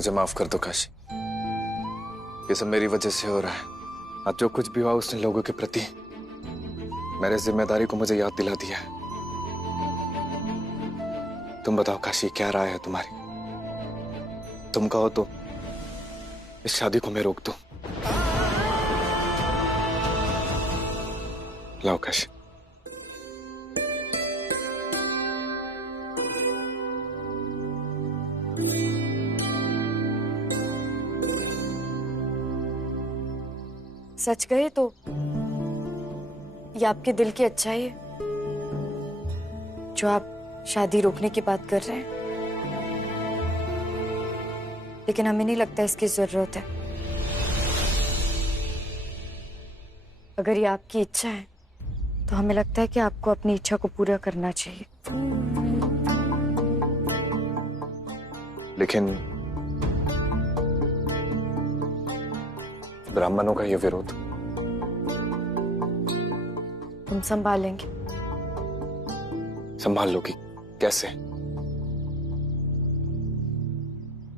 मुझे माफ कर दो काशी, ये सब मेरी वजह से हो रहा है। आज जो कुछ भी हुआ उसने लोगों के प्रति मेरे जिम्मेदारी को मुझे याद दिला दिया है। तुम बताओ काशी, क्या राय है तुम्हारी? तुम कहो तो इस शादी को मैं रोक दूं। लाओ काशी। सच कहे तो ये आपके दिल की अच्छाई है जो आप शादी रोकने की बात कर रहे हैं, लेकिन हमें नहीं लगता इसकी जरूरत है। अगर ये आपकी इच्छा है तो हमें लगता है कि आपको अपनी इच्छा को पूरा करना चाहिए। लेकिन ब्राह्मणों का ये विरोध हम संभालेंगे। संभाल लोगी? कैसे?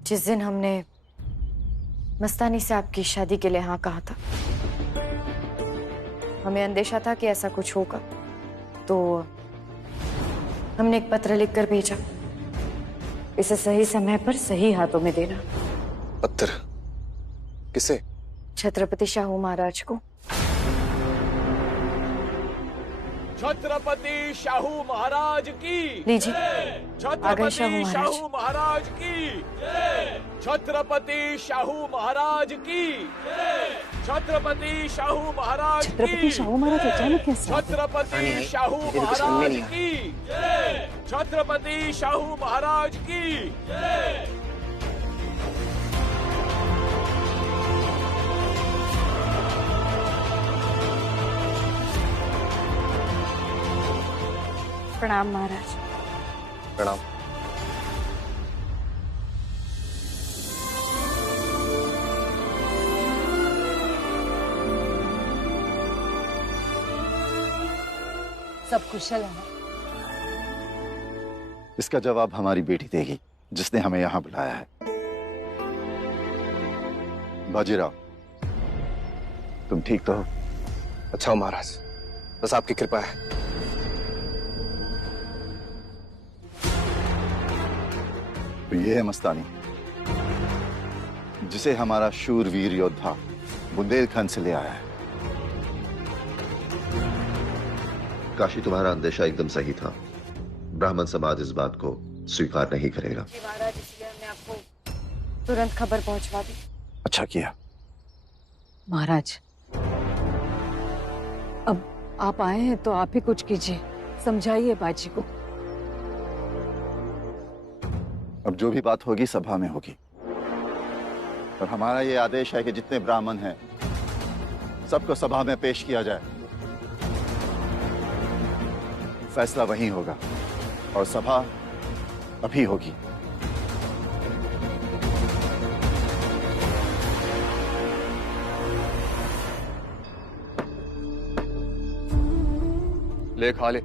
जिस दिन हमने मस्तानी से आपकी शादी के लिए हाँ कहा था, हमें अंदेशा था कि ऐसा कुछ होगा, तो हमने एक पत्र लिखकर भेजा। इसे सही समय पर सही हाथों में देना। पत्र? किसे? छत्रपति शाहू महाराज को। छत्रपति शाहू महाराज की लीजिए, आ गए छत्रपति शाहू महाराज की, छत्रपति शाहू महाराज की, छत्रपति शाहू महाराज की, छत्रपति शाहू महाराज अचानक कैसे? छत्रपति शाहू महाराज की, छत्रपति शाहू महाराज की। प्रणाम महाराज। प्रणाम। सब कुशल है? इसका जवाब हमारी बेटी देगी जिसने हमें यहां बुलाया है। बाजीराव, तुम ठीक तो हो? अच्छा हो महाराज, बस आपकी कृपा है। तो ये है मस्तानी, जिसे हमारा शूरवीर योद्धा बुंदेलखंड से ले आया है। काशी, तुम्हारा अंदेशा एकदम सही था। ब्राह्मण समाज इस बात को स्वीकार नहीं करेगा। महाराज, इसलिए हमने आपको तुरंत खबर पहुंचवा दी। अच्छा किया। महाराज, अब आप आए हैं तो आप ही कुछ कीजिए, समझाइए बाजी को। अब जो भी बात होगी सभा में होगी, और हमारा ये आदेश है कि जितने ब्राह्मण हैं सबको सभा में पेश किया जाए। फैसला वहीं होगा और सभा अभी होगी। ले खा ले,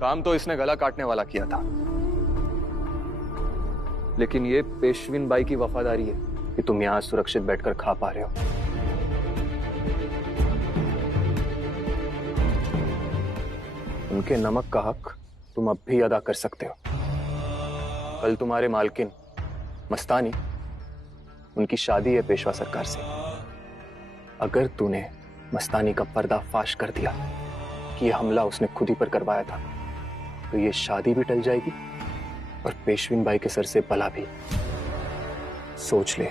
काम तो इसने गला काटने वाला किया था, लेकिन ये पेशविन बाई की वफादारी है कि तुम यहां सुरक्षित बैठकर खा पा रहे हो। उनके नमक का हक तुम अब भी अदा कर सकते हो। कल तुम्हारे मालकिन मस्तानी, उनकी शादी है पेशवा सरकार से। अगर तूने मस्तानी का पर्दाफाश कर दिया कि यह हमला उसने खुद ही पर करवाया था, तो ये शादी भी टल जाएगी और पेशविन बाई के सर से बला भी। सोच ले।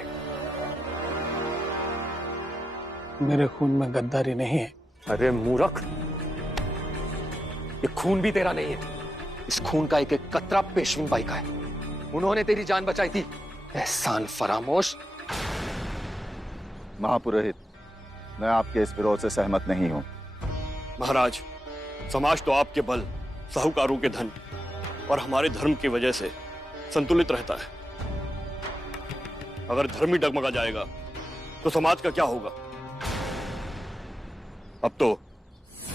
मेरे खून में गद्दारी नहीं है। अरे मूर्ख, ये खून भी तेरा नहीं है। इस खून का एक एक कतरा पेशविन बाई का है। उन्होंने तेरी जान बचाई थी। एहसान फरामोश। महापुरोहित, मैं आपके इस विरोध से सहमत नहीं हूं। महाराज, समाज तो आपके बल, साहूकारों के धन और हमारे धर्म की वजह से संतुलित रहता है। अगर धर्म ही डगमगा जाएगा तो समाज का क्या होगा? अब तो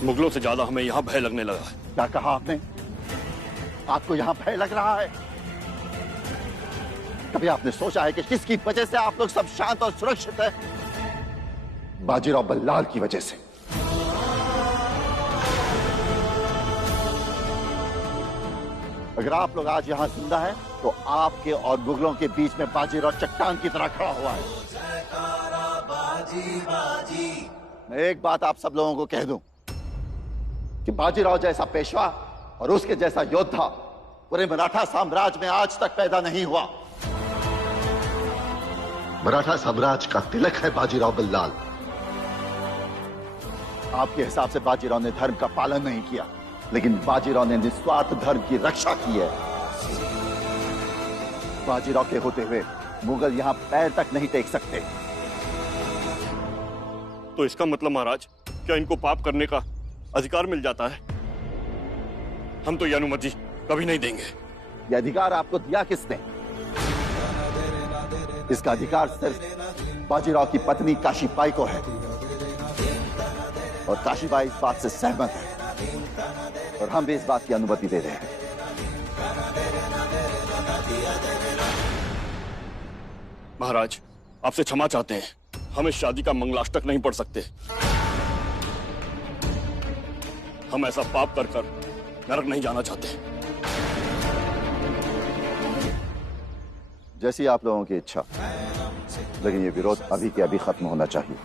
मुगलों से ज्यादा हमें यहां भय लगने लगा है। क्या कहा आपने? आपको यहां भय लग रहा है? कभी आपने सोचा है कि किसकी वजह से आप लोग सब शांत और सुरक्षित हैं? बाजीराव बल्लाल की वजह से। अगर आप लोग आज यहां जिंदा हैं, तो आपके और मुगलों के बीच में बाजीराव चट्टान की तरह खड़ा हुआ है। मैं एक बात आप सब लोगों को कह दूं कि बाजीराव जैसा पेशवा और उसके जैसा योद्धा पूरे मराठा साम्राज्य में आज तक पैदा नहीं हुआ। मराठा साम्राज्य का तिलक है बाजीराव बल्लाल। आपके हिसाब से बाजीराव ने धर्म का पालन नहीं किया, लेकिन बाजीराव ने निस्वार्थ धर्म की रक्षा की है। बाजीराव के होते हुए मुगल यहां पैर तक नहीं टेक सकते। तो इसका मतलब महाराज, क्या इनको पाप करने का अधिकार मिल जाता है? हम तो यह अनुमति कभी नहीं देंगे। यह अधिकार आपको दिया किसने? इसका अधिकार सिर्फ बाजीराव की पत्नी काशीबाई को है, और काशीबाई इस बात से सहमत है, और हम भी इस बात की अनुमति दे रहे हैं। महाराज, आपसे क्षमा चाहते हैं, हम इस शादी का मंगलाष्टक नहीं पढ़ सकते। हम ऐसा पाप कर कर नरक नहीं जाना चाहते। जैसी आप लोगों की इच्छा, लेकिन ये विरोध अभी के अभी खत्म होना चाहिए,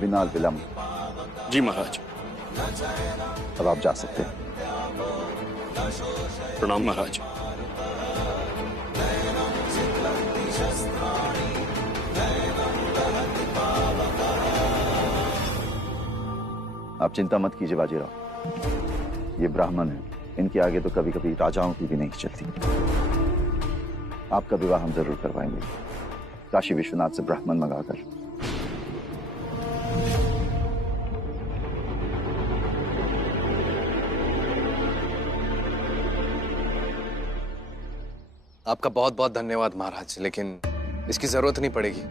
बिना विलंब। जी महाराज। अब आप जा सकते हैं। प्रणाम महाराज। आप चिंता मत कीजिए बाजीराव, ये ब्राह्मण है, इनके आगे तो कभी कभी राजाओं की भी नहीं चलती। आपका विवाह हम जरूर करवाएंगे, काशी विश्वनाथ से ब्राह्मण मंगाकर। आपका बहुत बहुत धन्यवाद महाराज, लेकिन इसकी जरूरत नहीं पड़ेगी।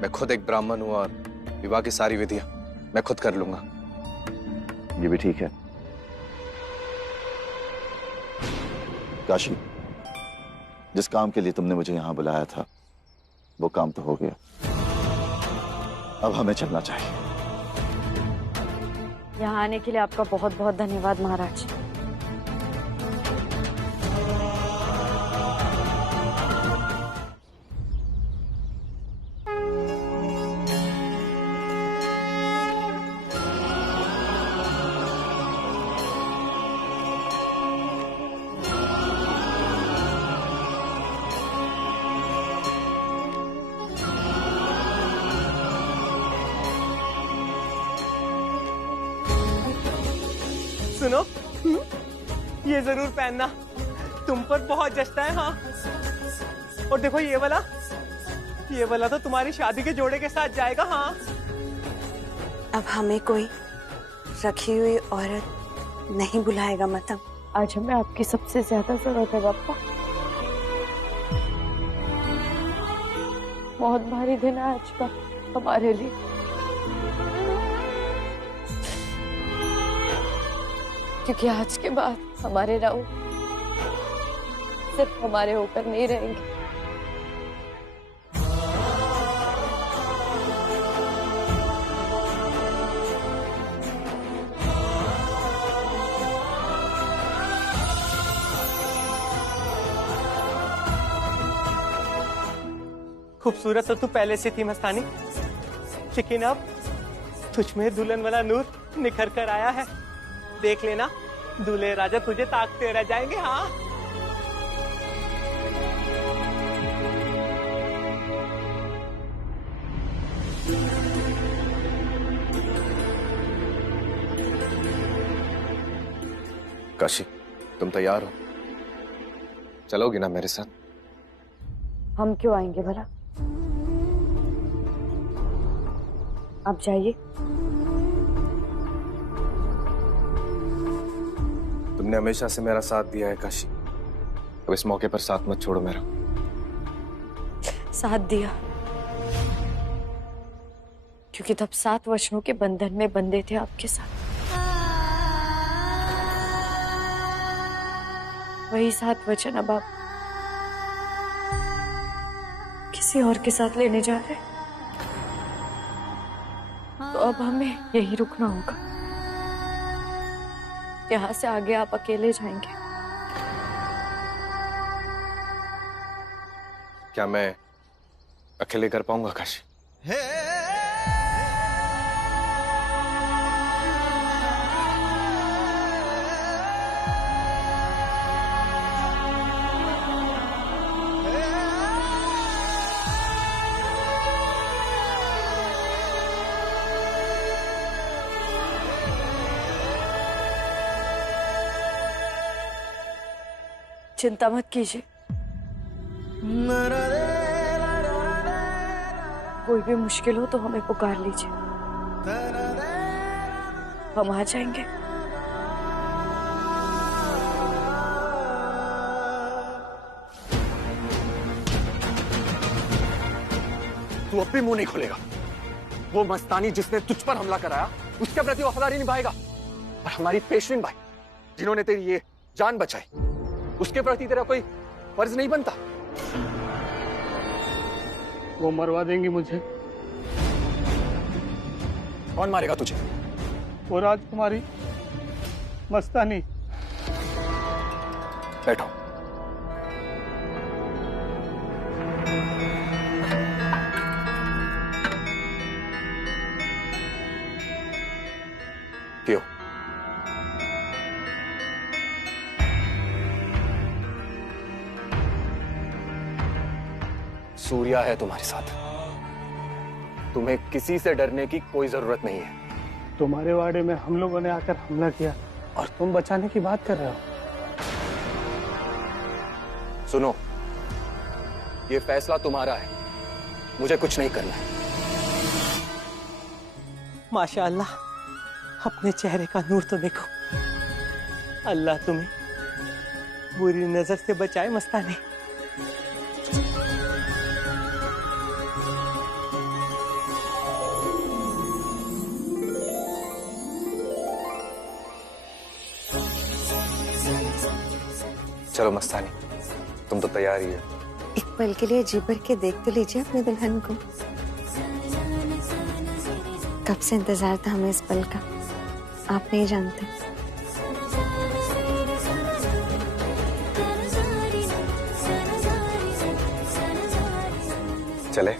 मैं खुद एक ब्राह्मण हूं और विवाह की सारी विधियां मैं खुद कर लूंगा। ये भी ठीक है। काशी, जिस काम के लिए तुमने मुझे यहां बुलाया था, वो काम तो हो गया। अब हमें चलना चाहिए। यहाँ आने के लिए आपका बहुत बहुत धन्यवाद महाराज। सुनो, ये जरूर पहनना, तुम पर बहुत जचता है। हाँ, और देखो ये वाला तो तुम्हारी शादी के जोड़े के साथ जाएगा। हाँ, अब हमें कोई रखी हुई औरत नहीं बुलाएगा मतम। आज हमें आपकी सबसे ज्यादा जरूरत है बापा। बहुत भारी दिन है आज का हमारे लिए। क्योंकि आज के बाद हमारे राव सिर्फ हमारे होकर नहीं रहेंगे। खूबसूरत तो तू पहले से थी मस्तानी, लेकिन अब तुझ में दुल्हन वाला नूर निखर कर आया है। देख लेना, दूल्हे राजा तुझे ताकते रह जाएंगे। हाँ, काशी, तुम तैयार हो? चलोगी ना मेरे साथ? हम क्यों आएंगे भला? आप जाइए। तुमने हमेशा से मेरा साथ दिया है काशी, अब इस मौके पर साथ मत छोड़ो मेरा। साथ दिया क्योंकि तब 7 वचनों के बंधन में बंधे थे आपके साथ। वही 7 वचन अब आप किसी और के साथ लेने जा रहे हैं, तो अब हमें यहीं रुकना होगा। यहाँ से आगे आप अकेले जाएंगे। क्या मैं अकेले कर पाऊंगा काशी? चिंता मत कीजिए, कोई भी मुश्किल हो तो हमें पुकार लीजिए, हम आ जाएंगे। तू अब भी मुंह नहीं खोलेगा। वो मस्तानी जिसने तुझ पर हमला कराया, उसके प्रति वफादारी निभाएगा, और हमारी पेशविन भाई जिन्होंने तेरी ये जान बचाई, उसके प्रति तेरा कोई फर्ज नहीं बनता? वो मरवा देंगी मुझे। कौन मारेगा तुझे? वो राजकुमारी मस्तानी। बैठो। पियो। सूर्या है तुम्हारे साथ, तुम्हें किसी से डरने की कोई जरूरत नहीं है। तुम्हारे वाड़े में हम लोगों ने आकर हमला किया और तुम बचाने की बात कर रहे हो। सुनो, ये फैसला तुम्हारा है, मुझे कुछ नहीं करना है। माशाअल्लाह, अपने चेहरे का नूर तो देखो। अल्लाह तुम्हें बुरी नजर से बचाए मस्तानी। चलो मस्तानी, तुम तो तैयार ही हो। एक पल के लिए जी भर के देख तो लीजिए अपने दुल्हन को। कब से इंतजार था हमें इस पल का, आप नहीं जानते। चले।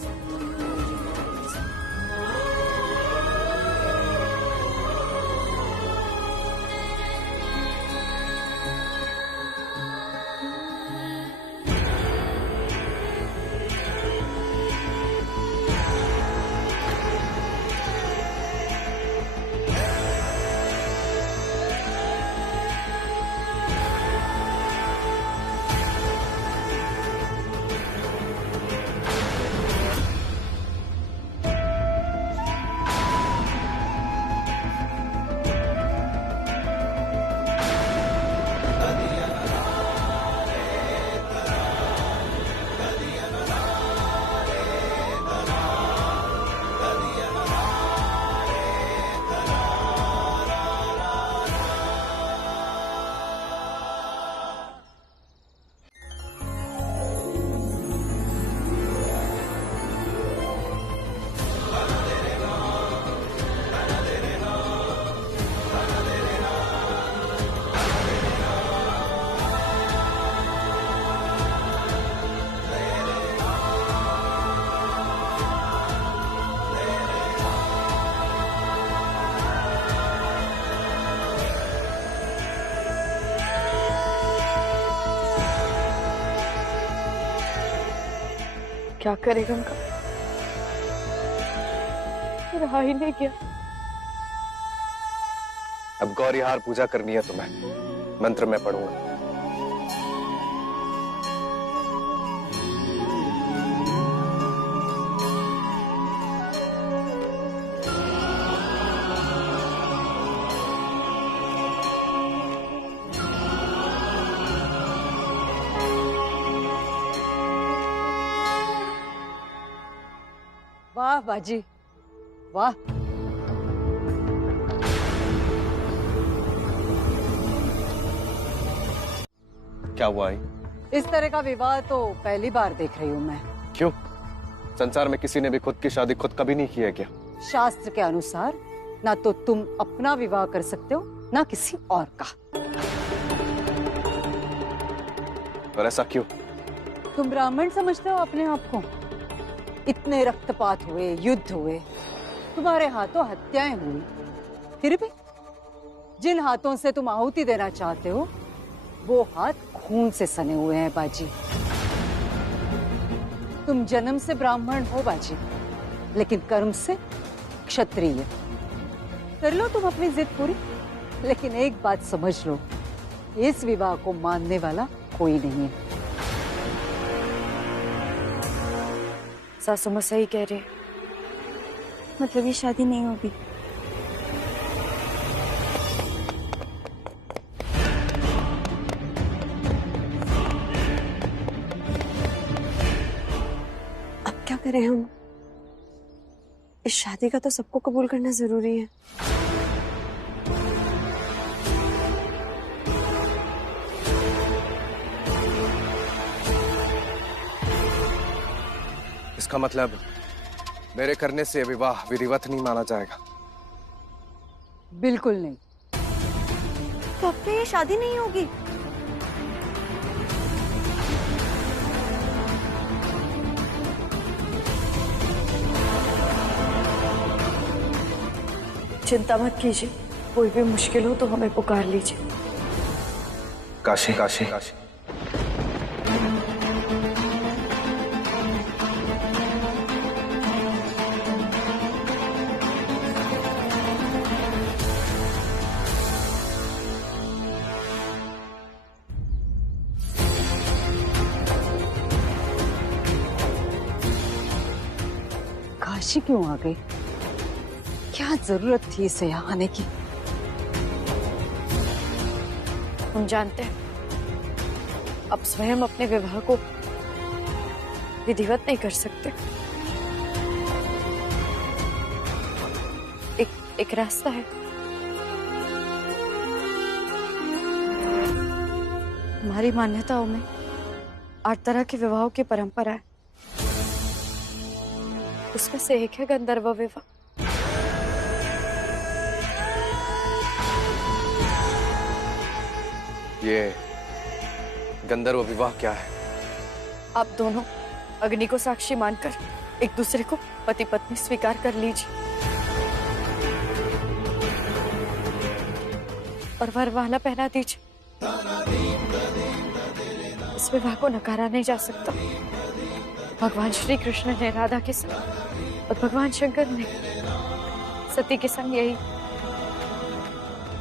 क्या करेगा उनका, रहा ही नहीं गया। अब गौरी हार पूजा करनी है तुम्हें, मंत्र मैं पढ़ूंगा। वाह बाजी, वाह। क्या हुआ आई? इस तरह का विवाह तो पहली बार देख रही हूँ मैं। क्यों? संसार में किसी ने भी खुद की शादी खुद कभी नहीं की है क्या? शास्त्र के अनुसार ना तो तुम अपना विवाह कर सकते हो ना किसी और का। और ऐसा क्यों? तुम ब्राह्मण समझते हो अपने आप को? इतने रक्तपात हुए, युद्ध हुए, तुम्हारे हाथों हत्याएं हुई, फिर भी जिन हाथों से तुम आहुति देना चाहते हो वो हाथ खून से सने हुए हैं बाजी। तुम जन्म से ब्राह्मण हो बाजी, लेकिन कर्म से क्षत्रिय। कर लो तुम अपनी जिद पूरी, लेकिन एक बात समझ लो, इस विवाह को मानने वाला कोई नहीं है। सासू माँ सही कह रही है। मतलब ये शादी नहीं होगी? अब क्या करें हम? इस शादी का तो सबको कबूल करना जरूरी है। इसका मतलब मेरे करने से विवाह विधिवत नहीं माना जाएगा? बिल्कुल नहीं। तो अब तो ये शादी नहीं होगी। चिंता मत कीजिए, कोई भी मुश्किल हो तो हमें पुकार लीजिए। काशी काशी काशी। काशी क्यों आ गई? क्या जरूरत थी इसे यहाँ आने की? हम जानते हैं अब स्वयं अपने विवाह को विधिवत नहीं कर सकते। एक रास्ता है। हमारी मान्यताओं में 8 तरह के विवाहों की परंपरा है, उसमें से एक है गंधर्व विवाह। ये गंधर्व विवाह क्या है? आप दोनों अग्नि को साक्षी मानकर एक दूसरे को पति पत्नी स्वीकार कर लीजिए और वरमाला पहना दीजिए। इस विवाह को नकारा नहीं जा सकता। भगवान श्री कृष्ण ने राधा के संग और भगवान शंकर ने सती के संग यही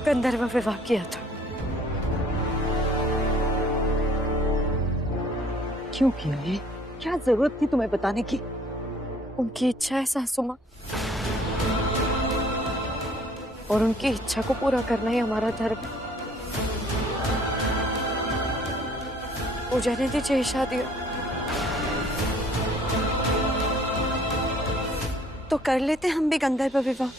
गंधर्व विवाह किया था। क्यों किया ये? क्या जरूरत थी तुम्हें बताने की? उनकी इच्छा है सासू माँ, और उनकी इच्छा को पूरा करना ही हमारा धर्म है। हो जाने दीजिए शादी। तो कर लेते हम भी गंधर्व विवाह।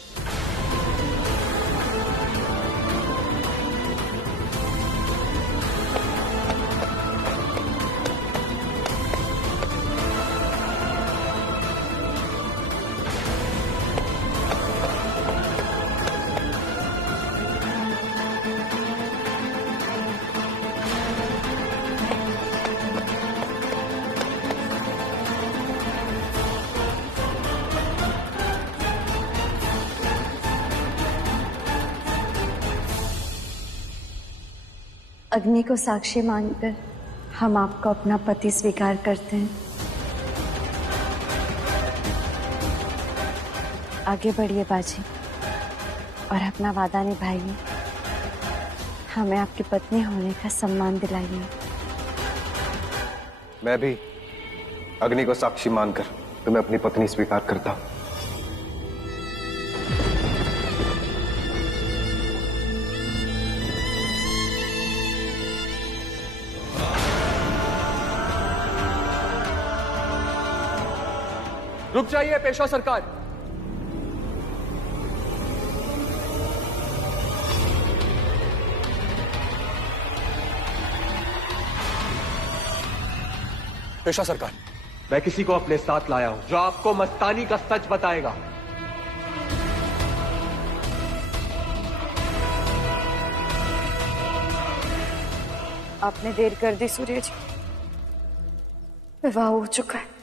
अग्नि को साक्षी मानकर हम आपको अपना पति स्वीकार करते हैं। आगे बढ़िए बाजी और अपना वादा निभाइए। हमें आपकी पत्नी होने का सम्मान दिलाइए। मैं भी अग्नि को साक्षी मानकर तुम्हें अपनी पत्नी स्वीकार करता हूं। रुक जाइए पेशवा सरकार। पेशवा सरकार, मैं किसी को अपने साथ लाया हूं जो आपको मस्तानी का सच बताएगा। आपने देर कर दी सूर्य जी, विवाह हो चुका है।